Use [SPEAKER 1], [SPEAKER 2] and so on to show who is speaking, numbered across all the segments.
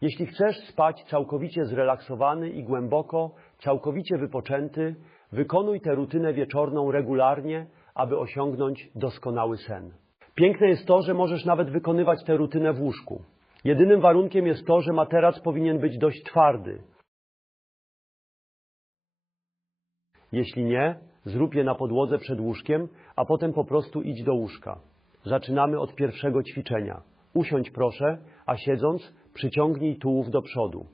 [SPEAKER 1] Jeśli chcesz spać całkowicie zrelaksowany i głęboko, całkowicie wypoczęty, wykonuj tę rutynę wieczorną regularnie, aby osiągnąć doskonały sen. Piękne jest to, że możesz nawet wykonywać tę rutynę w łóżku. Jedynym warunkiem jest to, że materac powinien być dość twardy. Jeśli nie, zrób je na podłodze przed łóżkiem, a potem po prostu idź do łóżka. Zaczynamy od pierwszego ćwiczenia. Usiądź proszę, a siedząc przyciągnij tułów do przodu.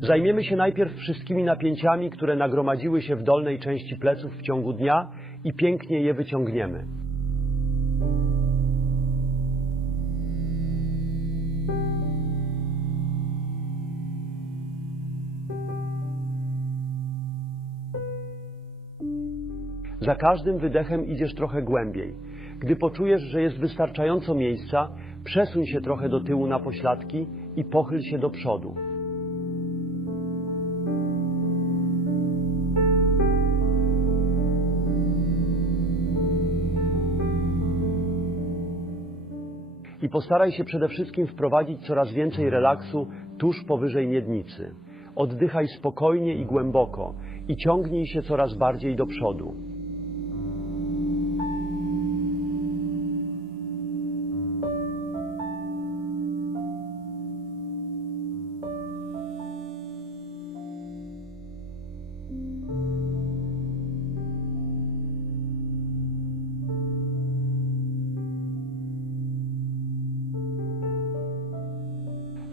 [SPEAKER 1] Zajmiemy się najpierw wszystkimi napięciami, które nagromadziły się w dolnej części pleców w ciągu dnia i pięknie je wyciągniemy. Za każdym wydechem idziesz trochę głębiej. Gdy poczujesz, że jest wystarczająco miejsca, przesuń się trochę do tyłu na pośladki i pochyl się do przodu. I postaraj się przede wszystkim wprowadzić coraz więcej relaksu tuż powyżej miednicy. Oddychaj spokojnie i głęboko i ciągnij się coraz bardziej do przodu.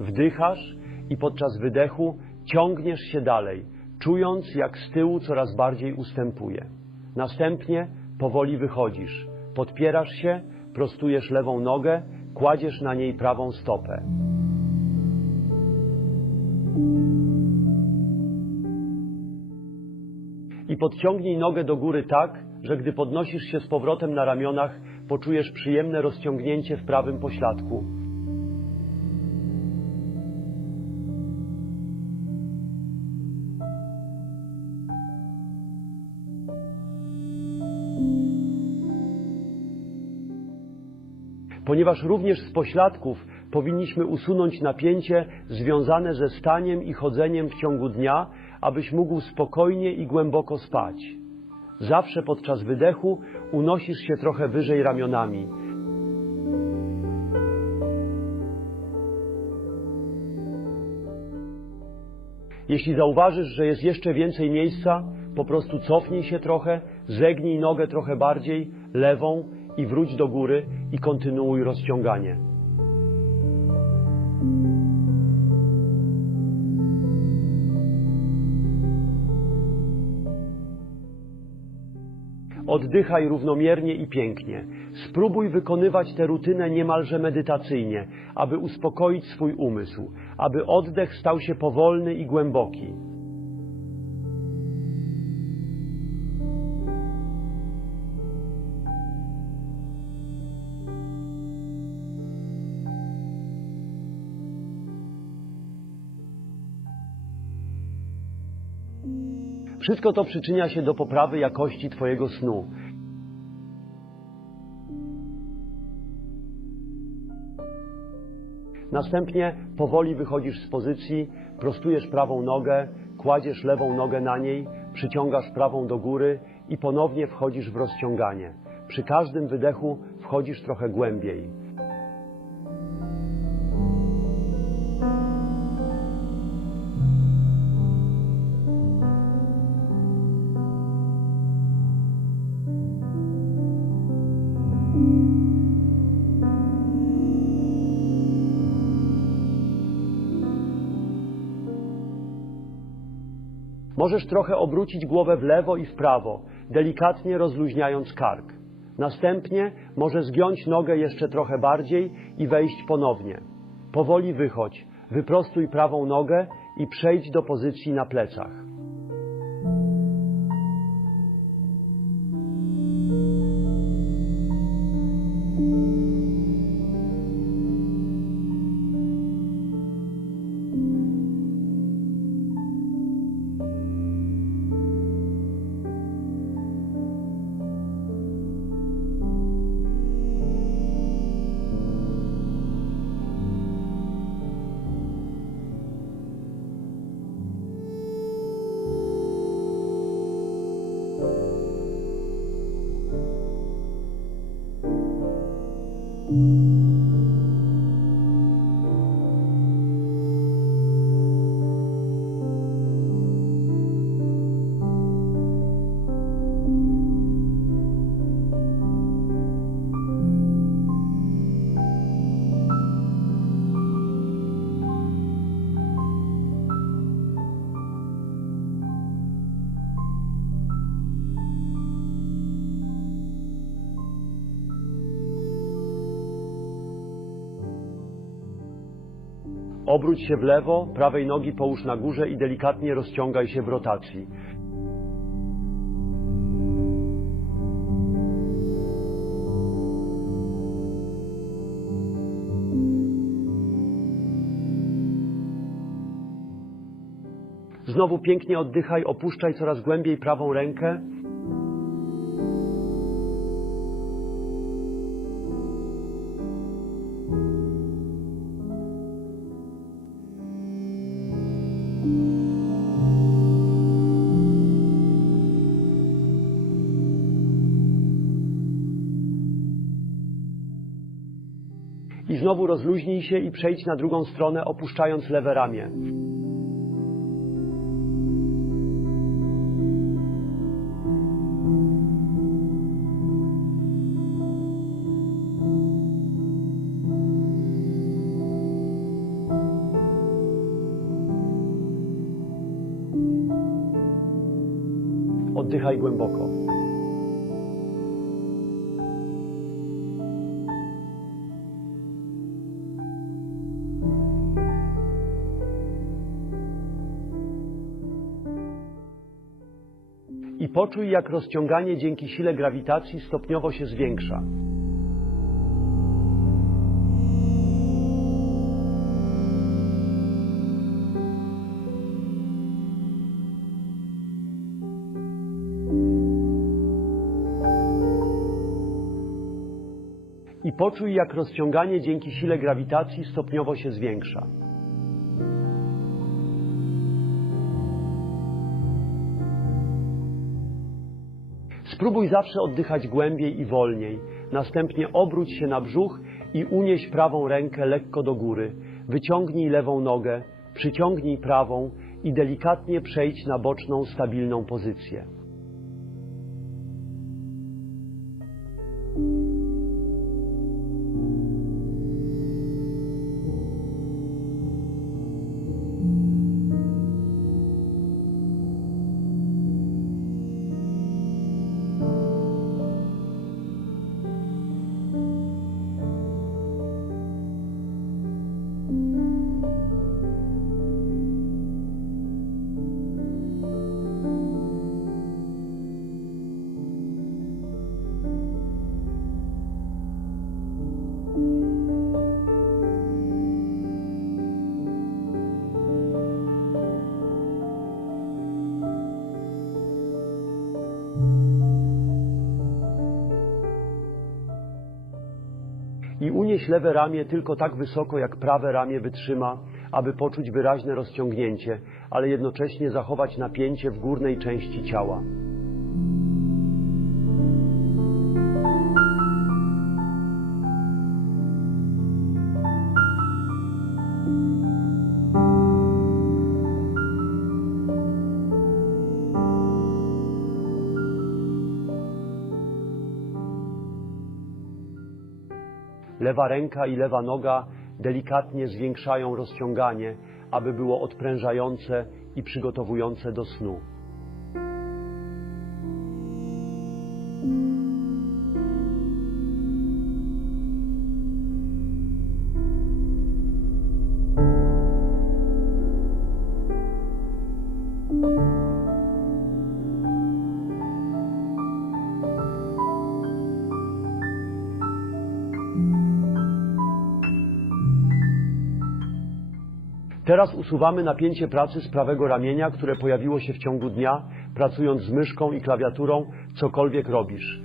[SPEAKER 1] Wdychasz i podczas wydechu ciągniesz się dalej, czując jak z tyłu coraz bardziej ustępuje. Następnie powoli wychodzisz, podpierasz się, prostujesz lewą nogę, kładziesz na niej prawą stopę. I podciągnij nogę do góry tak, że gdy podnosisz się z powrotem na ramionach, poczujesz przyjemne rozciągnięcie w prawym pośladku. Ponieważ również z pośladków powinniśmy usunąć napięcie związane ze staniem i chodzeniem w ciągu dnia, abyś mógł spokojnie i głęboko spać. Zawsze podczas wydechu unosisz się trochę wyżej ramionami. Jeśli zauważysz, że jest jeszcze więcej miejsca, po prostu cofnij się trochę, zegnij nogę trochę bardziej, lewą i wróć do góry i kontynuuj rozciąganie. Oddychaj równomiernie i pięknie. Spróbuj wykonywać tę rutynę niemalże medytacyjnie, aby uspokoić swój umysł, aby oddech stał się powolny i głęboki. Wszystko to przyczynia się do poprawy jakości Twojego snu. Następnie powoli wychodzisz z pozycji, prostujesz prawą nogę, kładziesz lewą nogę na niej, przyciągasz prawą do góry i ponownie wchodzisz w rozciąganie. Przy każdym wydechu wchodzisz trochę głębiej. Możesz trochę obrócić głowę w lewo i w prawo, delikatnie rozluźniając kark. Następnie możesz zgiąć nogę jeszcze trochę bardziej i wejść ponownie. Powoli wychodź, wyprostuj prawą nogę i przejdź do pozycji na plecach. Obróć się w lewo, prawej nogi połóż na górze i delikatnie rozciągaj się w rotacji. Znowu pięknie oddychaj, opuszczaj coraz głębiej prawą rękę. Znowu rozluźnij się i przejdź na drugą stronę, opuszczając lewe ramię. Oddychaj głęboko. I poczuj, jak rozciąganie dzięki sile grawitacji stopniowo się zwiększa. I poczuj, jak rozciąganie dzięki sile grawitacji stopniowo się zwiększa. Spróbuj zawsze oddychać głębiej i wolniej. Następnie obróć się na brzuch i unieś prawą rękę lekko do góry. Wyciągnij lewą nogę, przyciągnij prawą i delikatnie przejdź na boczną, stabilną pozycję. I unieś lewe ramię tylko tak wysoko, jak prawe ramię wytrzyma, aby poczuć wyraźne rozciągnięcie, ale jednocześnie zachować napięcie w górnej części ciała. Lewa ręka i lewa noga delikatnie zwiększają rozciąganie, aby było odprężające i przygotowujące do snu. Teraz usuwamy napięcie pracy z prawego ramienia, które pojawiło się w ciągu dnia, pracując z myszką i klawiaturą, cokolwiek robisz.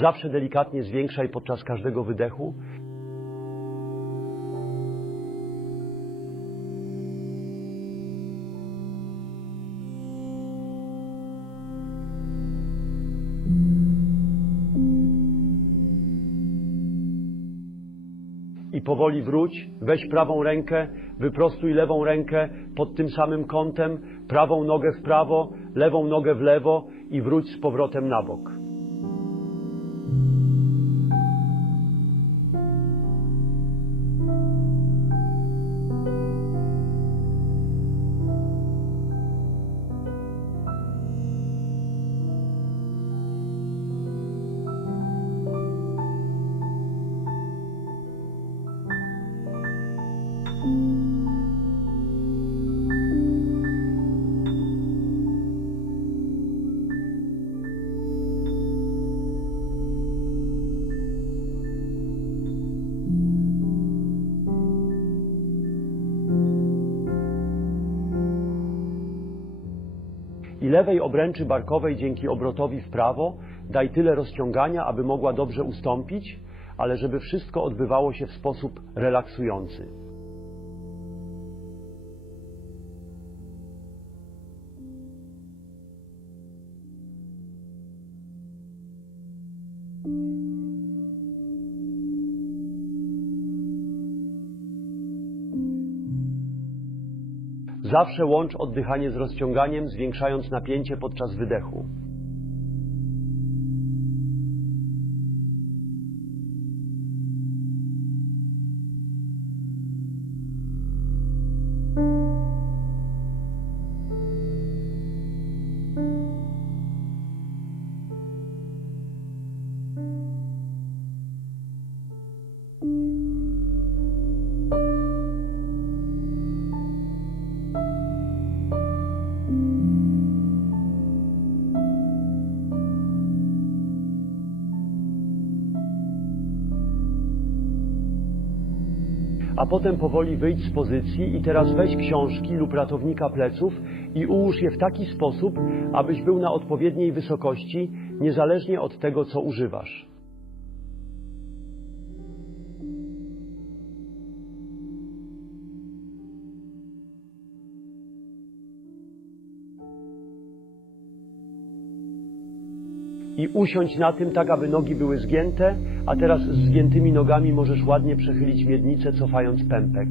[SPEAKER 1] Zawsze delikatnie zwiększaj podczas każdego wydechu. i powoli wróć, weź prawą rękę, wyprostuj lewą rękę pod tym samym kątem, prawą nogę w prawo, lewą nogę w lewo i wróć z powrotem na bok. Lewej obręczy barkowej dzięki obrotowi w prawo daj tyle rozciągania, aby mogła dobrze ustąpić, ale żeby wszystko odbywało się w sposób relaksujący. Zawsze łącz oddychanie z rozciąganiem, zwiększając napięcie podczas wydechu. A potem powoli wyjdź z pozycji i teraz weź książki lub ratownika pleców i ułóż je w taki sposób, abyś był na odpowiedniej wysokości, niezależnie od tego, co używasz. I usiądź na tym tak, aby nogi były zgięte, a teraz z zgiętymi nogami możesz ładnie przechylić miednicę, cofając pępek.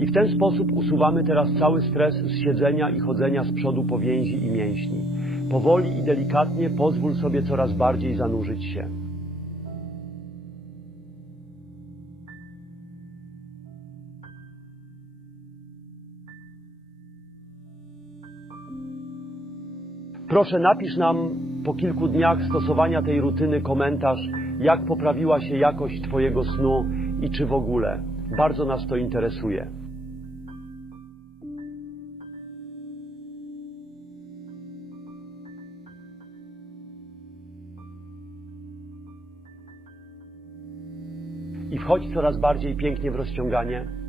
[SPEAKER 1] I w ten sposób usuwamy teraz cały stres z siedzenia i chodzenia z przodu powięzi i mięśni. Powoli i delikatnie pozwól sobie coraz bardziej zanurzyć się. Proszę napisz nam po kilku dniach stosowania tej rutyny komentarz, jak poprawiła się jakość Twojego snu i czy w ogóle. Bardzo nas to interesuje. I wchodź coraz bardziej pięknie w rozciąganie.